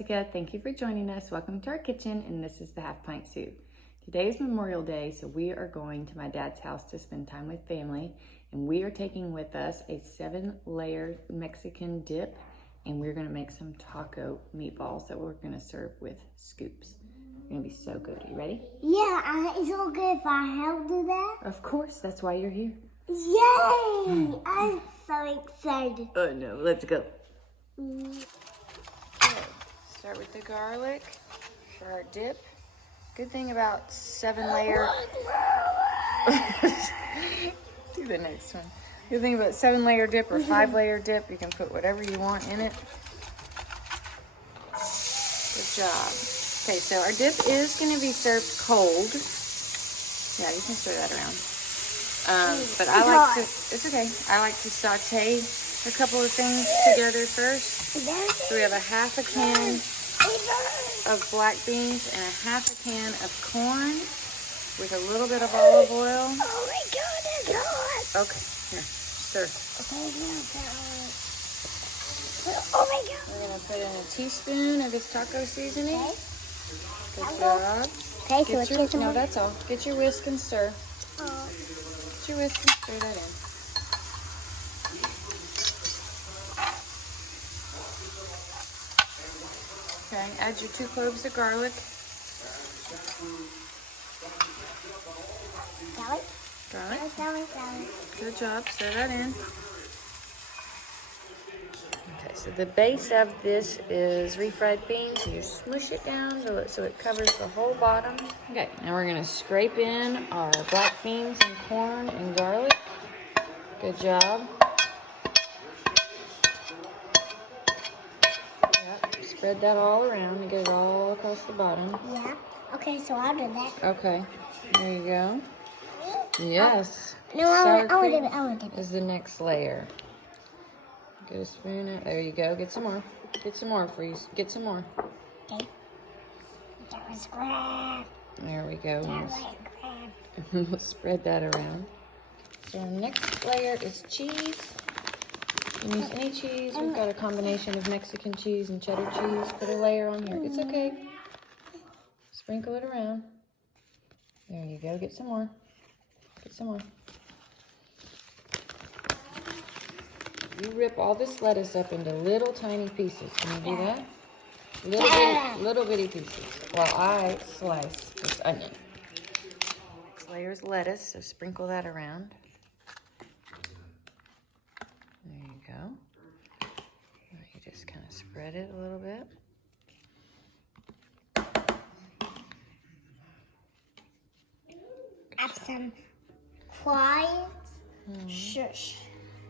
Jessica. Thank you for joining us. Welcome to our kitchen, and this is the Half Pint Sous. Today is Memorial Day, so we are going to my dad's house to spend time with family, and we are taking with us a 7-layer Mexican dip, and we're gonna make some taco meatballs that we're gonna serve with scoops. They're gonna be so good. Are you ready? Yeah, it's okay if I help do that. Of course, that's why you're here. Yay! I'm so excited. Oh no, let's go. Okay, start with the garlic for our dip. Good thing about 7-layer. Do the next one. Good thing about 7-layer dip or 5-layer dip, you can put whatever you want in it. Good job. Okay, so our dip is going to be served cold. Yeah, you can stir that around. But I like to, it's okay. I like to saute a couple of things together first. So we have a half a can of black beans and a half a can of corn with a little bit of olive oil. Oh my God, it's hot. Okay, here, stir. Oh my God. We're gonna put in a teaspoon of this taco seasoning. Okay. Good job. Okay, so it's No, that's all. Get your whisk and stir. Oh. Get your whisk and stir that in. Okay, add your 2 cloves of garlic. Garlic. Good job. Stir that in. Okay, so the base of this is refried beans. So you smush it down so it covers the whole bottom. Okay, now we're going to scrape in our black beans and corn and garlic. Good job. Yep, spread that all around and get it all across the bottom. Yeah. Okay, so I'll do that. Okay, there you go. Yes. No, I want to dip it. Is the next layer. Get a spoon out. There you go. Get some more. Get some more, Freeze. Get some more. Okay. That was crab. There we go. That was crab. We'll spread that around. So our next layer is cheese. You can use any cheese. We've got a combination of Mexican cheese and cheddar cheese. Put a layer on here. It's okay. Sprinkle it around. There you go. Get some more. Get some more. You rip all this lettuce up into little tiny pieces. Can you do that? Little bitty pieces. While I slice this onion. Next layer is lettuce, so sprinkle that around. There you go. You just kind of spread it a little bit. Have some quiet. Shush.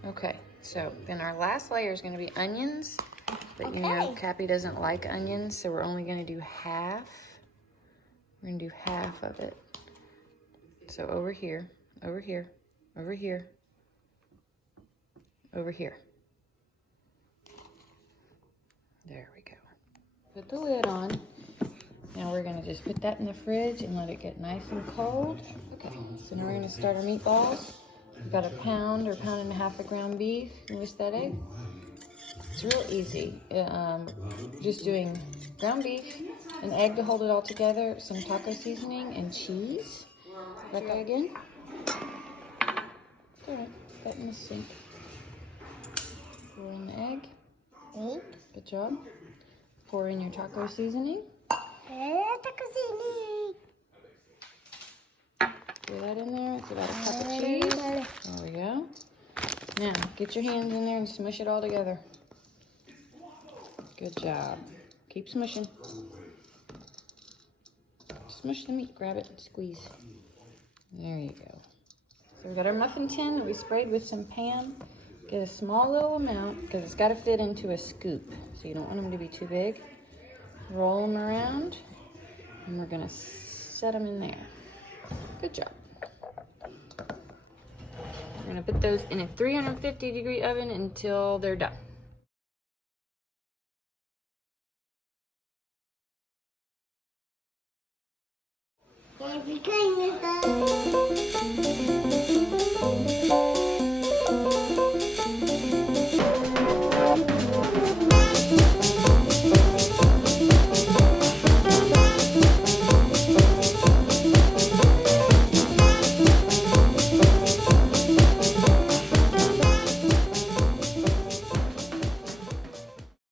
Okay, so then our last layer is going to be onions. But you know, Cappy doesn't like onions, so we're only going to do half. We're going to do half of it. So over here, over here, over here, over here. There we go. Put the lid on. Now we're going to just put that in the fridge and let it get nice and cold. Okay, so now we're going to start our meatballs. We've got a pound or pound and a half of ground beef. You whisk that egg. It's real easy. Just doing ground beef, an egg to hold it all together, some taco seasoning, and cheese. That guy again. It's all right. Put that in the sink. Pour in the egg. Good job. Pour in your taco seasoning. Taco seasoning. Pour that in there. It's about a cup of cheese. There we go. Now, get your hands in there and smush it all together. Good job. Keep smushing. Smush the meat. Grab it and squeeze. There you go. So we've got our muffin tin that we sprayed with some Pam. Get a small little amount because it's got to fit into a scoop. So you don't want them to be too big. Roll them around. And we're going to set them in there. Good job. We're going to put those in a 350-degree oven until they're done.